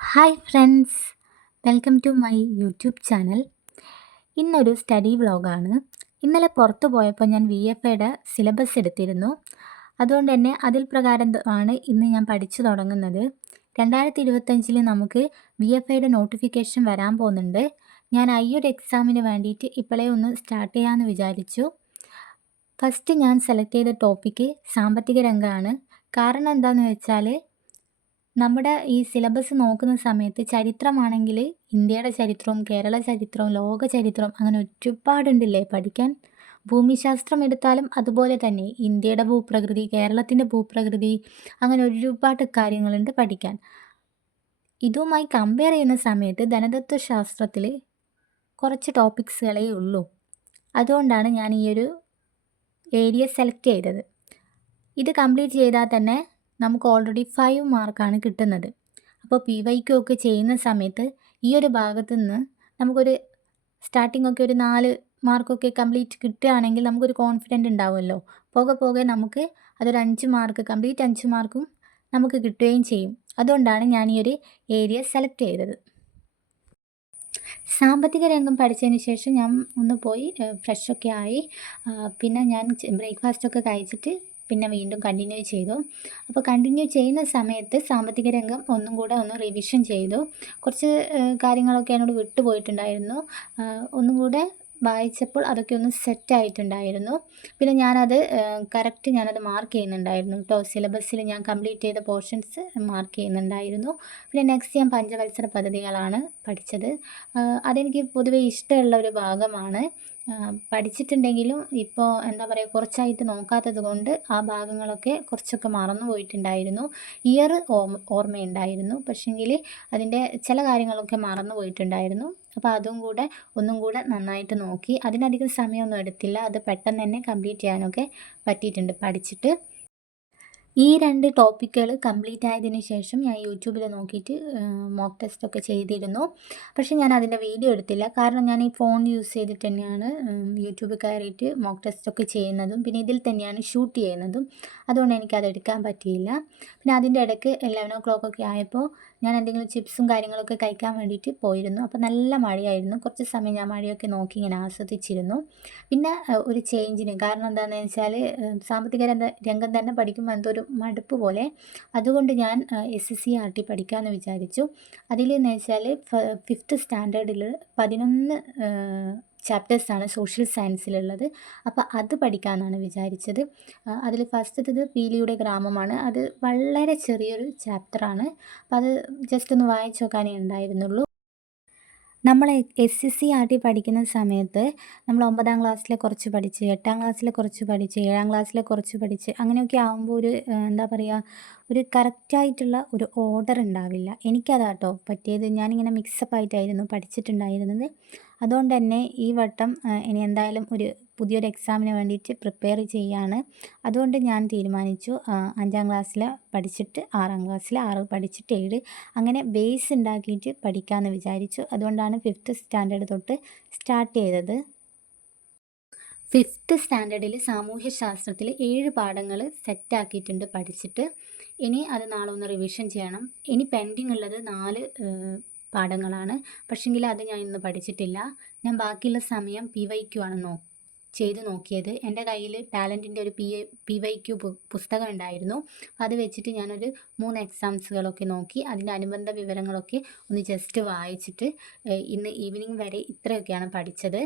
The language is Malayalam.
Hi friends, welcome to my YouTube channel. ഇന്നൊരു സ്റ്റഡി വ്ളോഗാണ്. ഇന്നലെ പുറത്തു പോയപ്പോൾ ഞാൻ VFAയുടെ സിലബസ് എടുത്തിരുന്നു. അതുകൊണ്ട് തന്നെ അതിൽ പ്രകാരം ആണ് ഇന്ന് ഞാൻ പഠിച്ചു തുടങ്ങുന്നത്. 2025 നമുക്ക് VFAയുടെ നോട്ടിഫിക്കേഷൻ വരാൻ പോകുന്നുണ്ട്. ഞാൻ ഒരു എക്സാമിന് വേണ്ടിയിട്ട് ഇപ്പോഴേ ഒന്ന് സ്റ്റാർട്ട് ചെയ്യാമെന്ന് വിചാരിച്ചു. ഫസ്റ്റ് ഞാൻ സെലക്ട് ചെയ്ത ടോപ്പിക്ക് സാമ്പത്തിക രംഗമാണ്. കാരണം എന്താണെന്ന് വെച്ചാൽ നമ്മുടെ ഈ സിലബസ് നോക്കുന്ന സമയത്ത് ചരിത്രമാണെങ്കിൽ ഇന്ത്യയുടെ ചരിത്രവും കേരള ചരിത്രവും ലോക ചരിത്രവും അങ്ങനെ ഒരുപാടുണ്ടില്ലേ പഠിക്കാൻ. ഭൂമിശാസ്ത്രം എടുത്താലും അതുപോലെ തന്നെ ഇന്ത്യയുടെ ഭൂപ്രകൃതി, കേരളത്തിൻ്റെ ഭൂപ്രകൃതി, അങ്ങനെ ഒരുപാട് കാര്യങ്ങളുണ്ട് പഠിക്കാൻ. ഇതുമായി കമ്പയർ ചെയ്യുന്ന സമയത്ത് ധനതത്വശാസ്ത്രത്തിൽ കുറച്ച് ടോപ്പിക്സുകളേ ഉള്ളൂ. അതുകൊണ്ടാണ് ഞാൻ ഈ ഒരു ഏരിയ സെലക്ട് ചെയ്തത്. ഇത് കംപ്ലീറ്റ് ചെയ്താൽ തന്നെ നമുക്ക് ഓൾറെഡി 5 മാർക്കാണ് കിട്ടുന്നത്. അപ്പോൾ PYQ ഒക്കെ ചെയ്യുന്ന സമയത്ത് ഈ ഒരു ഭാഗത്തു നിന്ന് നമുക്കൊരു സ്റ്റാർട്ടിംഗ് ഒക്കെ ഒരു 4 മാർക്കൊക്കെ കംപ്ലീറ്റ് കിട്ടുകയാണെങ്കിൽ നമുക്കൊരു കോൺഫിഡൻറ്റ് ഉണ്ടാവുമല്ലോ. പോകെ പോകെ നമുക്ക് അതൊരു 5 മാർക്ക്, കംപ്ലീറ്റ് 5 മാർക്കും നമുക്ക് കിട്ടുകയും ചെയ്യും. അതുകൊണ്ടാണ് ഞാൻ ഈ ഒരു ഏരിയ സെലക്ട് ചെയ്തത്. സാമ്പത്തിക രംഗം പഠിച്ചതിന് ശേഷം ഞാൻ ഒന്ന് പോയി ഫ്രഷൊക്കെ ആയി. പിന്നെ ഞാൻ ബ്രേക്ക്ഫാസ്റ്റൊക്കെ കഴിച്ചിട്ട് പിന്നെ വീണ്ടും കണ്ടിന്യൂ ചെയ്തു. അപ്പോൾ കണ്ടിന്യൂ ചെയ്യുന്ന സമയത്ത് സാമ്പത്തിക രംഗം ഒന്നും കൂടെ ഒന്ന് റിവിഷൻ ചെയ്തു. കുറച്ച് കാര്യങ്ങളൊക്കെ എന്നോട് വിട്ടുപോയിട്ടുണ്ടായിരുന്നു. ഒന്നും കൂടെ വായിച്ചപ്പോൾ അതൊക്കെ ഒന്ന് സെറ്റായിട്ടുണ്ടായിരുന്നു. പിന്നെ ഞാനത് ഞാനത് മാർക്ക് ചെയ്യുന്നുണ്ടായിരുന്നു കേട്ടോ. സിലബസിൽ ഞാൻ കംപ്ലീറ്റ് ചെയ്ത പോർഷൻസ് മാർക്ക് ചെയ്യുന്നുണ്ടായിരുന്നു. പിന്നെ നെക്സ്റ്റ് ഞാൻ പഞ്ചവത്സര പദ്ധതികളാണ് പഠിച്ചത്. അതെനിക്ക് പൊതുവേ ഇഷ്ടമുള്ള ഒരു ഭാഗമാണ്. പഠിച്ചിട്ടുണ്ടെങ്കിലും ഇപ്പോൾ എന്താ പറയുക, കുറച്ചായിട്ട് നോക്കാത്തത് കൊണ്ട് ആ ഭാഗങ്ങളൊക്കെ കുറച്ചൊക്കെ മറന്നു പോയിട്ടുണ്ടായിരുന്നു. ഇയർ ഓർമ്മയുണ്ടായിരുന്നു, പക്ഷെങ്കിൽ അതിൻ്റെ ചില കാര്യങ്ങളൊക്കെ മറന്നു പോയിട്ടുണ്ടായിരുന്നു. അപ്പോൾ അതും കൂടെ ഒന്നും കൂടെ നന്നായിട്ട് നോക്കി. അതിനധികം സമയമൊന്നും എടുത്തില്ല, അത് പെട്ടെന്ന് തന്നെ കംപ്ലീറ്റ് ചെയ്യാനൊക്കെ പറ്റിയിട്ടുണ്ട് പഠിച്ചിട്ട്. ഈ 2 ടോപ്പിക്കുകൾ കംപ്ലീറ്റ് ആയതിന് ശേഷം ഞാൻ യൂട്യൂബിൽ നോക്കിയിട്ട് മോക്ക് ടെസ്റ്റൊക്കെ ചെയ്തിരുന്നു. പക്ഷേ ഞാൻ അതിൻ്റെ വീഡിയോ എടുത്തില്ല. കാരണം ഞാൻ ഈ ഫോൺ യൂസ് ചെയ്തിട്ട് തന്നെയാണ് യൂട്യൂബിൽ കയറിയിട്ട് മോക്ക് ടെസ്റ്റൊക്കെ ചെയ്യുന്നതും പിന്നെ ഇതിൽ തന്നെയാണ് ഷൂട്ട് ചെയ്യുന്നതും. അതുകൊണ്ട് എനിക്കത് എടുക്കാൻ പറ്റിയില്ല. പിന്നെ അതിൻ്റെ ഇടയ്ക്ക് 11 o'clock ആയപ്പോൾ ഞാൻ എന്തെങ്കിലും ചിപ്സും കാര്യങ്ങളൊക്കെ കഴിക്കാൻ വേണ്ടിയിട്ട് പോയിരുന്നു. അപ്പോൾ നല്ല മഴയായിരുന്നു. കുറച്ച് സമയം ഞാൻ മഴയൊക്കെ നോക്കി ഇങ്ങനെ ആസ്വദിച്ചിരുന്നു. പിന്നെ ഒരു ചേഞ്ചിന് കാരണം എന്താണെന്ന് വെച്ചാൽ സാമ്പത്തിക രംഗം തന്നെ പഠിക്കുമ്പോൾ എന്തോ ഒരു മടുപ്പ് പോലെ. അതുകൊണ്ട് ഞാൻ SSCRT പഠിക്കാമെന്ന് വിചാരിച്ചു. അതിലെന്ന് വെച്ചാൽ 5th സ്റ്റാൻഡേർഡിൽ 11 ചാപ്റ്റേഴ്സാണ് സോഷ്യൽ സയൻസിലുള്ളത്. അപ്പോൾ അത് പഠിക്കാമെന്നാണ് വിചാരിച്ചത്. അതിൽ ഫസ്റ്റത്തേത് പീലിയുടെ ഗ്രാമമാണ്. അത് വളരെ ചെറിയൊരു ചാപ്റ്ററാണ്. അപ്പോൾ അത് ജസ്റ്റ് ഒന്ന് വായിച്ച് നോക്കാനേ ഉണ്ടായിരുന്നുള്ളൂ. നമ്മൾ SSCRT പഠിക്കുന്ന സമയത്ത് നമ്മൾ 9ാം ക്ലാസ്സിലെ കുറച്ച് പഠിച്ച്, 8ാം ക്ലാസ്സിലെ കുറച്ച് പഠിച്ച്, 7ാം ക്ലാസ്സിലെ കുറച്ച് പഠിച്ച് അങ്ങനെയൊക്കെ ആകുമ്പോൾ ഒരു എന്താ പറയുക, ഒരു കറക്റ്റായിട്ടുള്ള ഒരു ഓർഡർ ഉണ്ടാവില്ല. എനിക്കതാട്ടോ പറ്റിയത്. ഞാനിങ്ങനെ മിക്സപ്പ് ആയിട്ടായിരുന്നു പഠിച്ചിട്ടുണ്ടായിരുന്നത്. അതുകൊണ്ട് തന്നെ ഈ വട്ടം ഇനി എന്തായാലും ഒരു പുതിയൊരു എക്സാമിന് വേണ്ടിയിട്ട് പ്രിപ്പയർ ചെയ്യാണ്. അതുകൊണ്ട് ഞാൻ തീരുമാനിച്ചു 5ാം ക്ലാസ്സിൽ പഠിച്ചിട്ട് 6ാം ക്ലാസ്സിൽ 6 പഠിച്ചിട്ട് 7 അങ്ങനെ ബേസ് ഉണ്ടാക്കിയിട്ട് പഠിക്കാമെന്ന് വിചാരിച്ചു. അതുകൊണ്ടാണ് 5th സ്റ്റാൻഡേർഡ് തൊട്ട് സ്റ്റാർട്ട് ചെയ്തത്. 5th സ്റ്റാൻഡേർഡിൽ സാമൂഹ്യശാസ്ത്രത്തിൽ 7 പാഠങ്ങൾ സെറ്റാക്കിയിട്ടുണ്ട് പഠിച്ചിട്ട്. ഇനി അത് നാളെ ഒന്ന് റിവിഷൻ ചെയ്യണം. ഇനി പെൻഡിങ് ഉള്ളത് 4 പാഠങ്ങളാണ്. പക്ഷെങ്കിൽ അത് ഞാൻ ഇന്ന് പഠിച്ചിട്ടില്ല. ഞാൻ ബാക്കിയുള്ള സമയം PYQ ആണ് ചെയ്ത് നോക്കിയത്. എൻ്റെ കയ്യിൽ ടാലൻറ്റിൻ്റെ ഒരു PYQ പുസ്തകം ഉണ്ടായിരുന്നു. അത് വെച്ചിട്ട് ഞാനൊരു 3 എക്സാംസുകളൊക്കെ നോക്കി. അതിൻ്റെ അനുബന്ധ വിവരങ്ങളൊക്കെ ഒന്ന് ജസ്റ്റ് വായിച്ചിട്ട് ഇന്ന് ഈവനിങ് വരെ ഇത്രയൊക്കെയാണ് പഠിച്ചത്.